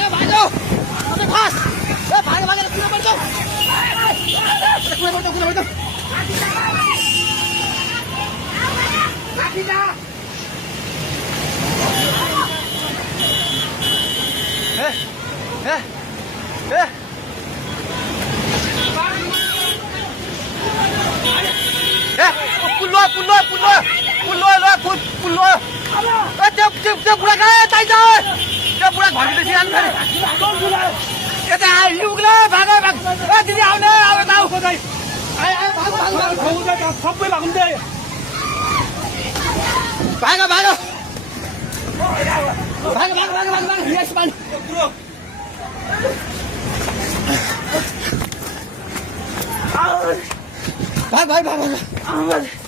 भागो भागो अबे फास ए भागो भागो कुना पर्छ कुना पर्छ माथि जा ए पुल्लो त्यो बुढा कहाँ ताइ छ त्यो बुढा घन्टी सिरानु फेरि यता आइपुग्ला भागो भाग ए दिदी आउने आउ आउ खोदै भागो सबै भाग्दै भागो भागो भागो भागो भागो भागो यस पानी भाग भाग भाग भाग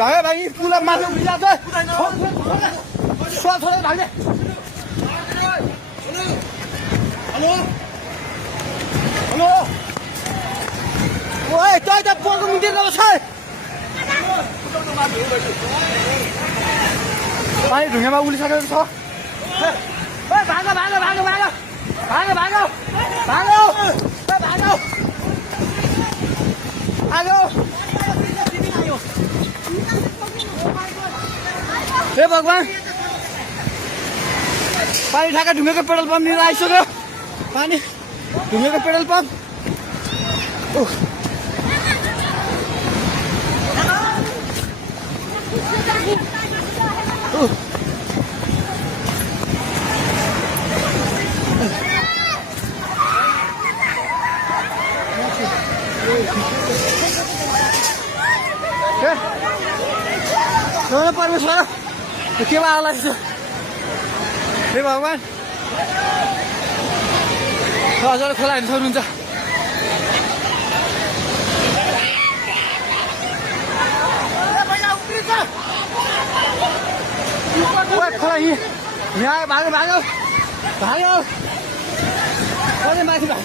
भागे भागी पुला माथि उभिला छ छोरा भाग्ने हेलो हेलो ओए तै त पोको मिटिङ गर्छ पानी ढुङ्गामा उलिसकेको छ ए भागो भागो भागो भागो भागो भागो भागो ए भागो आगो ए भगवान पानी ठाका ढुङ्गेको पेट्रोल पम्प लिएर आइसक्यो पानी ढुङ्गेको पेट्रोल पम्प परमेश्वर के आला हे भगवान हजुर खोला हेर्नु सक्नुहुन्छ खोला यहाँ भागो भागो भागो माथि भाग